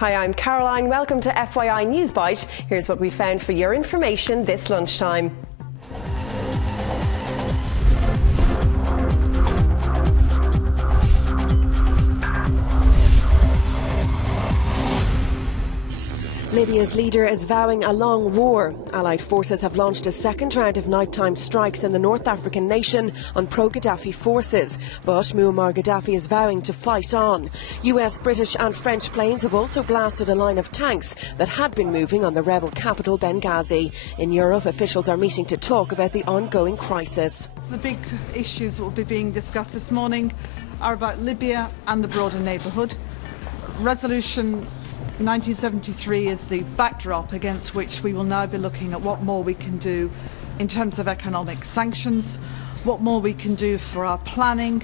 Hi, I'm Caroline. Welcome to FYI Newsbyte. Here's what we found for your information this lunchtime. Libya's leader is vowing a long war. Allied forces have launched a second round of nighttime strikes in the North African nation on pro-Gaddafi forces. But Muammar Gaddafi is vowing to fight on. US, British and French planes have also blasted a line of tanks that had been moving on the rebel capital Benghazi. In Europe, officials are meeting to talk about the ongoing crisis. The big issues that will be being discussed this morning are about Libya and the broader neighbourhood. Resolution 1973 is the backdrop against which we will now be looking at what more we can do in terms of economic sanctions, what more we can do for our planning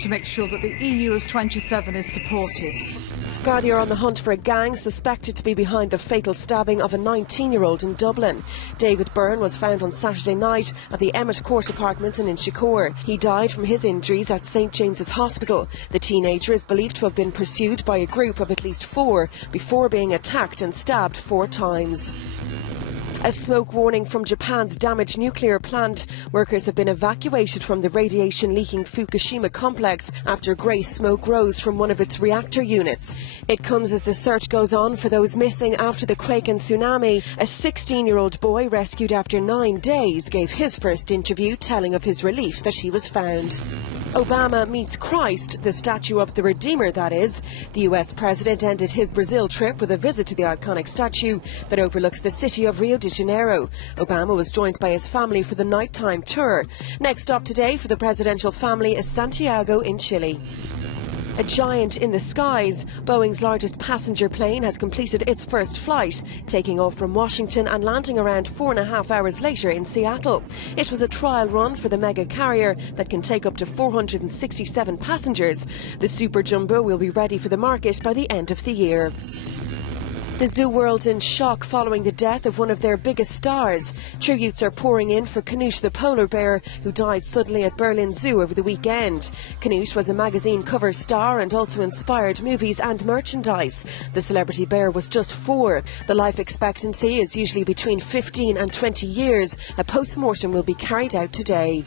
to make sure that the EU as 27 is supported. Gardaí are on the hunt for a gang suspected to be behind the fatal stabbing of a 19-year-old in Dublin. David Byrne was found on Saturday night at the Emmett Court Apartments in Inchicore. He died from his injuries at St James's Hospital. The teenager is believed to have been pursued by a group of at least 4 before being attacked and stabbed 4 times. A smoke warning from Japan's damaged nuclear plant. Workers have been evacuated from the radiation-leaking Fukushima complex after grey smoke rose from one of its reactor units. It comes as the search goes on for those missing after the quake and tsunami. A 16-year-old boy rescued after 9 days gave his first interview telling of his relief that he was found. Obama meets Christ, the statue of the Redeemer, that is. The US president ended his Brazil trip with a visit to the iconic statue that overlooks the city of Rio de Janeiro. Obama was joined by his family for the nighttime tour. Next stop today for the presidential family is Santiago in Chile. A giant in the skies. Boeing's largest passenger plane has completed its first flight, taking off from Washington and landing around 4.5 hours later in Seattle. It was a trial run for the mega carrier that can take up to 467 passengers. The Super Jumbo will be ready for the market by the end of the year. The zoo world's in shock following the death of one of their biggest stars. Tributes are pouring in for Canute the polar bear, who died suddenly at Berlin Zoo over the weekend. Canute was a magazine cover star and also inspired movies and merchandise. The celebrity bear was just 4. The life expectancy is usually between 15 and 20 years. A post-mortem will be carried out today.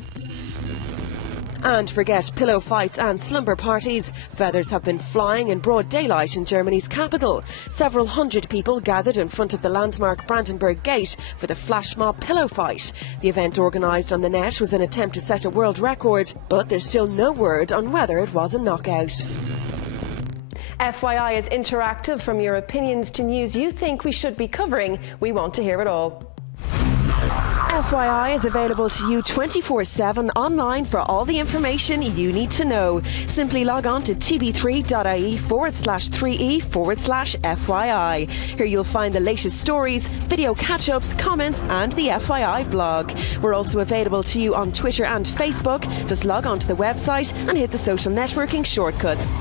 And forget pillow fights and slumber parties. Feathers have been flying in broad daylight in Germany's capital. Several hundred people gathered in front of the landmark Brandenburg Gate for the flash mob pillow fight. The event organised on the net was an attempt to set a world record, but there's still no word on whether it was a knockout. FYI is interactive. From your opinions to news you think we should be covering, we want to hear it all. FYI is available to you 24/7 online for all the information you need to know. Simply log on to tv3.ie/3e/FYI. Here you'll find the latest stories, video catch-ups, comments and the FYI blog. We're also available to you on Twitter and Facebook. Just log on to the website and hit the social networking shortcuts.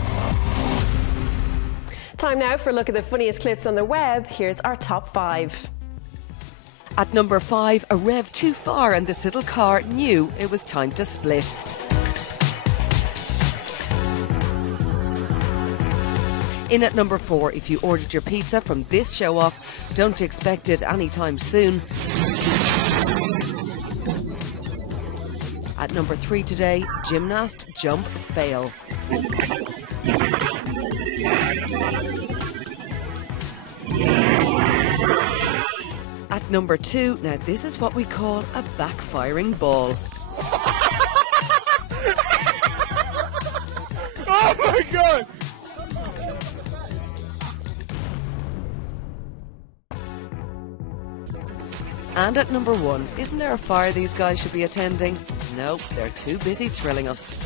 Time now for a look at the funniest clips on the web. Here's our top 5. At number 5, a rev too far and this little car knew it was time to split. In at number 4, if you ordered your pizza from this show-off, don't expect it anytime soon. At number 3 today, gymnast jump fail. At number 2, now this is what we call a backfiring ball. Oh my God! And at number 1, isn't there a fire these guys should be attending? No, they're too busy thrilling us.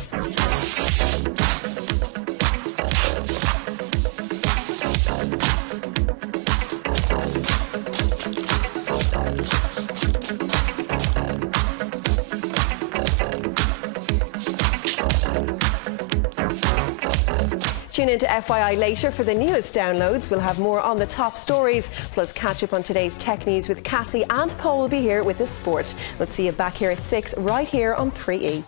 Tune into FYI later for the newest downloads. We'll have more on the top stories, plus catch up on today's tech news with Cassie, and Paul will be here with the sport. We'll see you back here at 6 right here on 3E.